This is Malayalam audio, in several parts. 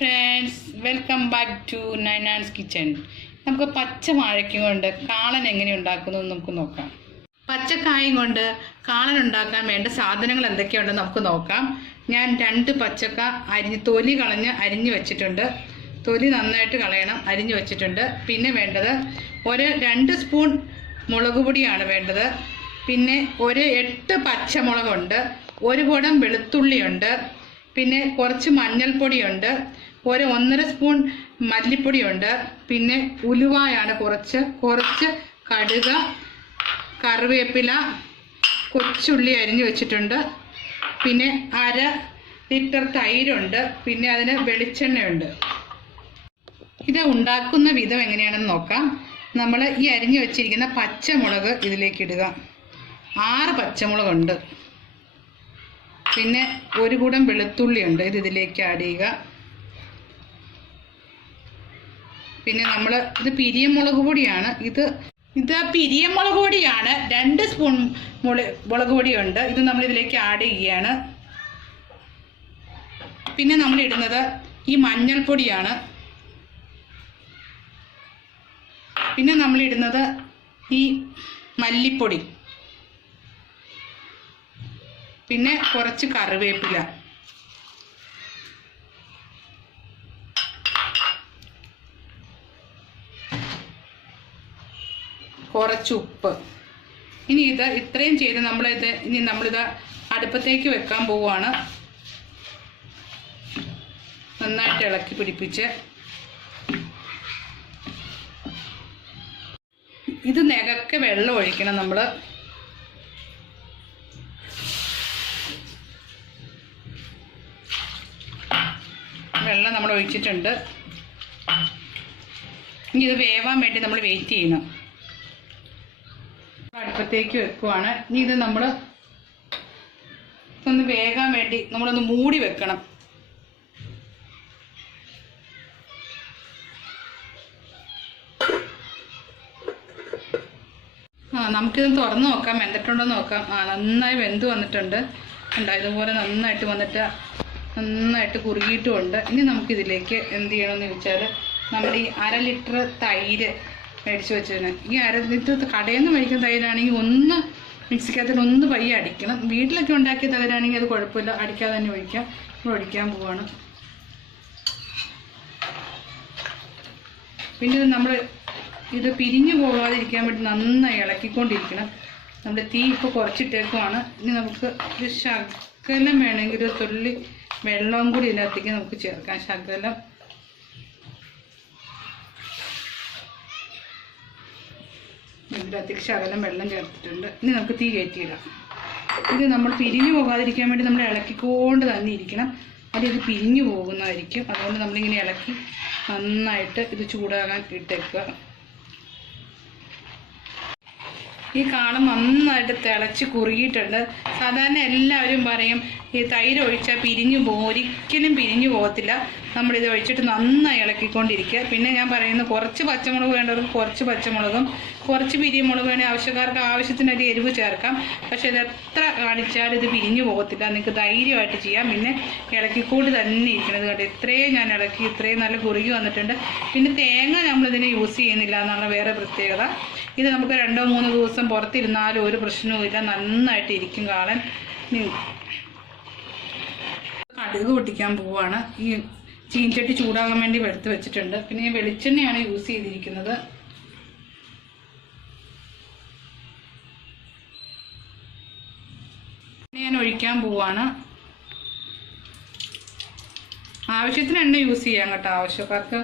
Friends, welcome back to Ninan's kitchen. നമുക്ക് പച്ച വാഴയ്ക്ക കൊണ്ട് കാളൻ എങ്ങനെ ഉണ്ടാക്കുന്നത് നമുക്ക് നോക്കാം. പച്ചക്കായും കൊണ്ട് കാളൻ ഉണ്ടാക്കാൻ വേണ്ട സാധനങ്ങൾ എന്തൊക്കെയുണ്ടെന്ന് നമുക്ക് നോക്കാം. ഞാൻ 2 പച്ചക്ക തൊലി കളഞ്ഞ് അരിഞ്ഞു വെച്ചിട്ടുണ്ട്. തൊലി നന്നായിട്ട് കളയണം, അരിഞ്ഞു വെച്ചിട്ടുണ്ട്. പിന്നെ വേണ്ടത് 2 സ്പൂൺ മുളക് പൊടിയാണ് വേണ്ടത്. പിന്നെ 8 പച്ചമുളകുണ്ട്, 1 കുടം വെളുത്തുള്ളിയുണ്ട്, പിന്നെ കുറച്ച് മഞ്ഞൾപ്പൊടിയുണ്ട്, 1.5 സ്പൂൺ മല്ലിപ്പൊടിയുണ്ട്, പിന്നെ ഉലുവായാണ് കുറച്ച് കടുക്, കറിവേപ്പില, കൊച്ചുള്ളി അരിഞ്ഞു വെച്ചിട്ടുണ്ട്, പിന്നെ 1/2 ലിറ്റർ തൈരുണ്ട്, പിന്നെ അതിന് വെളിച്ചെണ്ണയുണ്ട്. ഇത് ഉണ്ടാക്കുന്ന വിധം എങ്ങനെയാണെന്ന് നോക്കാം. നമ്മൾ ഈ അരിഞ്ഞു വെച്ചിരിക്കുന്ന പച്ചമുളക് ഇതിലേക്ക് ഇടുക. 6 പച്ചമുളകുണ്ട്. പിന്നെ 1 കുടം വെളുത്തുള്ളി ഉണ്ട്, ഇതിലേക്ക് ആഡ് ചെയ്യുക. പിന്നെ ഇത് പിരിയമുളക് പൊടിയാണ്. ഇത് പിരിയമുളക് പൊടിയാണ്. 2 സ്പൂൺ മുളക് പൊടിയുണ്ട്, ഇത് നമ്മൾ ഇതിലേക്ക് ആഡ് ചെയ്യുകയാണ്. പിന്നെ നമ്മൾ ഇടുന്നത് ഈ മഞ്ഞൾപ്പൊടിയാണ്. പിന്നെ നമ്മൾ ഇടുന്നത് ഈ മല്ലിപ്പൊടി, പിന്നെ കുറച്ച് കറിവേപ്പില, കുറച്ച് ഉപ്പ്. ഇനി ഇത്രയും ചെയ്ത് നമ്മളിത് അടുപ്പത്തേക്ക് വെക്കാൻ പോവുകയാണ്. നന്നായിട്ട് ഇളക്കി പിടിപ്പിച്ച് ഇത് നികക്കെ വെള്ളം ഒഴിക്കണം. വെള്ളം നമ്മൾ ഒഴിച്ചിട്ടുണ്ട്. ഇനി ഇത് വേവാൻ വേണ്ടി നമ്മൾ വെയിറ്റ് ചെയ്യണം. അടുപ്പത്തേക്ക് വെക്കുവാണ്. ഇനി ഇത് ഒന്ന് വേകാൻ വേണ്ടി നമ്മളൊന്ന് മൂടി വെക്കണം. നമുക്കിത് തുറന്ന് നോക്കാം, വെന്തിട്ടുണ്ടോന്ന് നോക്കാം. നന്നായി വെന്ത് വന്നിട്ടുണ്ട്. ഇതുപോലെ നന്നായിട്ട് കുറുകിയിട്ടുമുണ്ട്. ഇനി നമുക്കിതിലേക്ക് എന്ത് ചെയ്യണമെന്ന് ചോദിച്ചാൽ, നമ്മൾ ഈ 1/2 ലിറ്റർ തൈര് മേടിച്ച് വെച്ചതിന്, ഈ 1/2 ലിറ്റർ കടയിൽ നിന്ന് മേടിക്കുന്ന തൈരാണെങ്കിൽ ഒന്ന് മിക്സിക്കകത്തിൽ ഒന്ന് പയ്യെ അടിക്കണം. വീട്ടിലൊക്കെ ഉണ്ടാക്കിയ തൈരാണെങ്കിൽ അത് കുഴപ്പമില്ല, അടിക്കാതെ തന്നെ ഒഴിക്കാം. നമ്മൾ ഒഴിക്കാൻ പോവാണ്. പിന്നെ ഇത് പിരിഞ്ഞു പോകാതിരിക്കാൻ വേണ്ടി നന്നായി ഇളക്കിക്കൊണ്ടിരിക്കണം. നമ്മുടെ തീ ഇപ്പോൾ കുറച്ചിട്ടേക്കുവാണ്. ഇനി നമുക്ക് ഒരു ശകലം വേണമെങ്കിൽ ഒരു തുള്ളി വെള്ളവും കൂടി ഇതിനകത്തേക്ക് നമുക്ക് ചേർക്കാം. ശകലം വെള്ളം ചേർത്തിട്ടുണ്ട്. ഇനി നമുക്ക് തീ കയറ്റിയിടാം. ഇത് നമ്മൾ പിരിഞ്ഞു പോകാതിരിക്കാൻ വേണ്ടി നമ്മൾ ഇളക്കിക്കൊണ്ട് തന്നെ ഇരിക്കണം. ഇത് പിരിഞ്ഞു പോകുന്നതായിരിക്കും. അതുകൊണ്ട് നമ്മളിങ്ങനെ ഇളക്കി നന്നായിട്ട് ഇത് ചൂടാകാൻ ഇട്ടേക്കുക. ഈ കാളം നന്നായിട്ട് തിളച്ച് കുറുകിയിട്ടുണ്ട്. സാധാരണ എല്ലാവരും പറയും ഈ തൈര് ഒഴിച്ചാൽ പിരിഞ്ഞു പോകും. ഒരിക്കലും പിരിഞ്ഞു പോകത്തില്ല. നമ്മളിത് ഒഴിച്ചിട്ട് നന്നായി ഇളക്കിക്കൊണ്ടിരിക്കുക. പിന്നെ ഞാൻ പറയുന്നത് കുറച്ച് പച്ചമുളക് വേണ്ടവർക്ക് കുറച്ച് പച്ചമുളകും കുറച്ച് പിരിയമുളക് വേണേൽ ആവശ്യക്കാർക്ക് ആവശ്യത്തിനൊരു എരിവ് ചേർക്കാം. പക്ഷെ ഇത് എത്ര കാണിച്ചാലും ഇത് പിരിഞ്ഞു പോകത്തില്ല. നിങ്ങൾക്ക് ധൈര്യമായിട്ട് ചെയ്യാം. പിന്നെ ഇളക്കിക്കൊണ്ട് തന്നെ ഇരിക്കണത് കണ്ട് ഇത്രയും ഞാൻ ഇളക്കി, ഇത്രയും നല്ല കുറുകി വന്നിട്ടുണ്ട്. പിന്നെ തേങ്ങ നമ്മളിതിനെ യൂസ് ചെയ്യുന്നില്ല എന്നുള്ള വേറെ പ്രത്യേകത. ഇത് നമുക്ക് 2-3 ദിവസം പുറത്തിരുന്നാലും ഒരു പ്രശ്നവുമില്ല, നന്നായിട്ട് ഇരിക്കും കാളൻ. കടുക് പൊട്ടിക്കാൻ പോവുകയാണ്. ഈ ചീൻചട്ടി ചൂടാകാൻ വേണ്ടി എടുത്ത് വെച്ചിട്ടുണ്ട്. പിന്നെ ഈ വെളിച്ചെണ്ണയാണ് യൂസ് ചെയ്തിരിക്കുന്നത്. ഞാൻ ഒഴിക്കാൻ പോവാണ്. ആവശ്യത്തിന് എണ്ണ യൂസ് ചെയ്യാം കേട്ടോ, ആവശ്യക്കാർക്ക്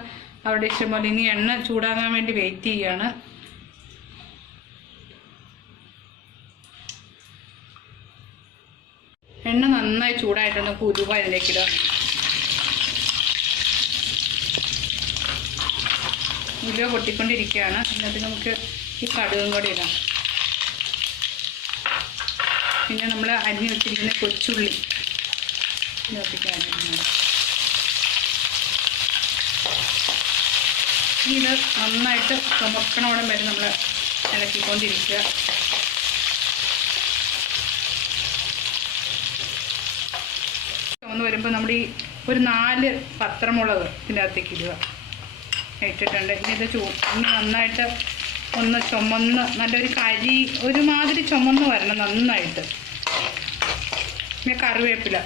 അവരുടെ ഇഷ്ടം പോലെ. ഇനി എണ്ണ ചൂടാകാൻ വേണ്ടി വെയിറ്റ് ചെയ്യാണ്. എണ്ണ നന്നായി ചൂടായിട്ട് നമുക്ക് ഉലുവ ഇതിലേക്കിടാം. ഉലുവ പൊട്ടിക്കൊണ്ടിരിക്കുകയാണ്. അതിനകത്ത് നമുക്ക് ഈ കടുകും കൂടി ഇടാം. പിന്നെ നമ്മൾ അരിഞ്ഞു വെച്ചിരിക്കുന്ന കൊച്ചുള്ളി ഇതിനകത്തേക്ക് അരിഞ്ഞു. ഇത് നന്നായിട്ട് ചുമക്കണോളം വരെ നമ്മൾ ഇളക്കിക്കൊണ്ടിരിക്കുക. വരുമ്പോൾ നമ്മുടെ ഈ ഒരു 4 പത്രമുളക് ഇതിനകത്തേക്ക് ഇടുക. ഇട്ടിട്ടുണ്ട്. ഇനി ഇത് ഇനി നന്നായിട്ട് ഒന്ന് ചുമന്ന് നല്ലൊരു ഒരുമാതിരി ചുമന്ന് വരണം നന്നായിട്ട്. പിന്നെ കറിവേപ്പില,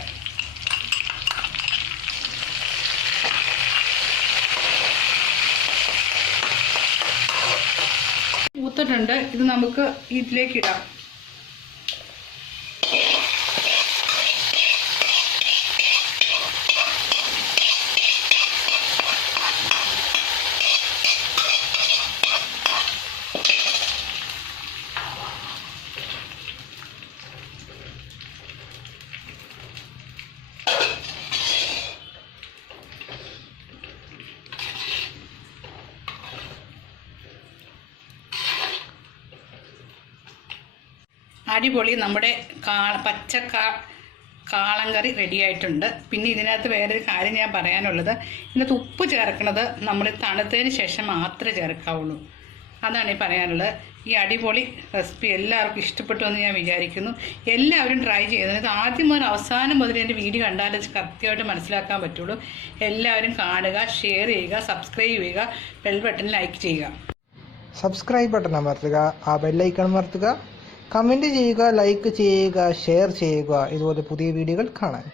മൂത്തിട്ടുണ്ട്. ഇത് നമുക്ക് ഇതിലേക്ക് ഇടാം. അടിപൊളി നമ്മുടെ പച്ച കാളൻ കറി റെഡി ആയിട്ടുണ്ട്. പിന്നെ ഇതിനകത്ത് വേറൊരു കാര്യം ഞാൻ പറയാനുള്ളത്, ഇതിനകത്ത് ഉപ്പ് ചേർക്കുന്നത് നമ്മൾ തണുത്തതിന് ശേഷം മാത്രമേ ചേർക്കാവുള്ളൂ. അതാണ് ഈ പറയാനുള്ളത്. ഈ അടിപൊളി റെസിപ്പി എല്ലാവർക്കും ഇഷ്ടപ്പെട്ടു എന്ന് ഞാൻ വിചാരിക്കുന്നു. എല്ലാവരും ട്രൈ ചെയ്യുന്നത്. ഇത് ആദ്യം മുതൽ അവസാനം മുതൽ എൻ്റെ വീഡിയോ കണ്ടാൽ കൃത്യമായിട്ട് മനസ്സിലാക്കാൻ പറ്റുള്ളൂ. എല്ലാവരും കാണുക, ഷെയർ ചെയ്യുക, സബ്സ്ക്രൈബ് ചെയ്യുക, ബെൽ ബട്ടൺ ലൈക്ക് ചെയ്യുക. സബ്സ്ക്രൈബ് ബട്ടൺ അമർത്തുക, ആ ബെല്ലൈക്കൺ അമർത്തുക, കമൻറ്റ് ചെയ്യുക, ലൈക്ക് ചെയ്യുക, ഷെയർ ചെയ്യുക. ഇതുപോലെ പുതിയ വീഡിയോകൾ കാണാൻ.